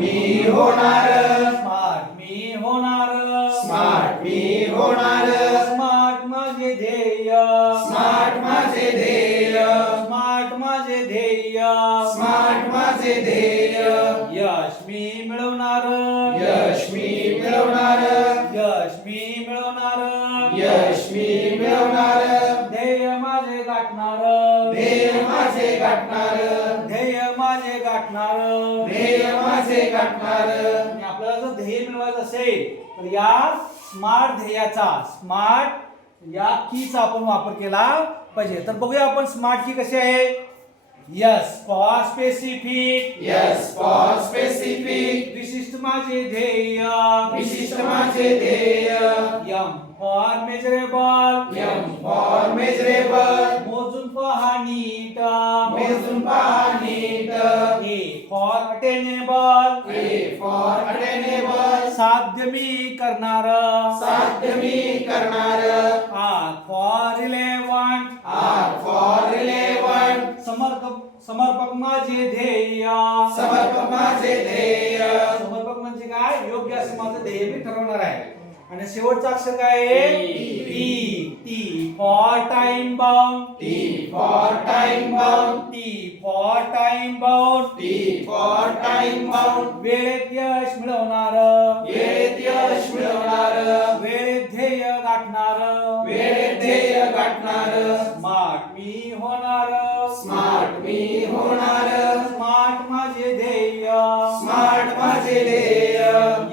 मी होणार स्मार्ट मी होणार स्मार्ट मी होणार स्मार्ट माझे ध्येय स्मार्ट माझे ध्येय स्मार्ट माझे ध्येय स्मार्ट माझे ध्येय यश मी मिळवणार यश मी मिळवणार यश मी मिळवणार यश मी मिळवणार ध्येय माझे गाठणार ध्येय माझे गाठणार ध्येय माझे गाठणार ध्येय माझे गाठणार आणि आपल्याला जर ध्येय मिळवायचं असेल तर या स्मार्ट ध्येयाचा स्मार्ट या कीचा आपण वापर केला पाहिजे. तर बघूया आपण स्मार्ट की कशी आहे. S for specific S for specific विशिष्ट माझे ध्येय विशिष्ट माझे ध्येय M for measurable M for measurable मोजून पहा नीट मेजून पहा नीट A for attainable A for attainable साध्य मी करणार साध्य मी करणार R for relevant R for relevant समर्पक माझे ध्येय समर्पक माझे ध्येय समर्पक म्हणजे काय योग्य असे माझं ध्येय मी ठरवणार आहे. आणि शेवटचं अक्षर काय आहे T T for time bound T for time bound T for time bound T for time bound वेळेत यश मिळवणार वेळेत यश मिळवणार वेळेत ध्येय गाठणार वेळेत ध्येय गाठणार स्मार्ट मी होणार स्मार्ट मी होणार स्मार्ट माझे ध्येय स्मार्ट माझे ध्येय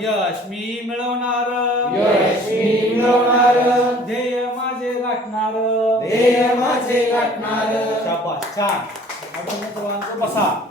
यश मी मिळवणार यश मी मिळवणार ध्येय माझे गाठणार ध्येय माझे गाठणार शाबास छान. आपण बसा.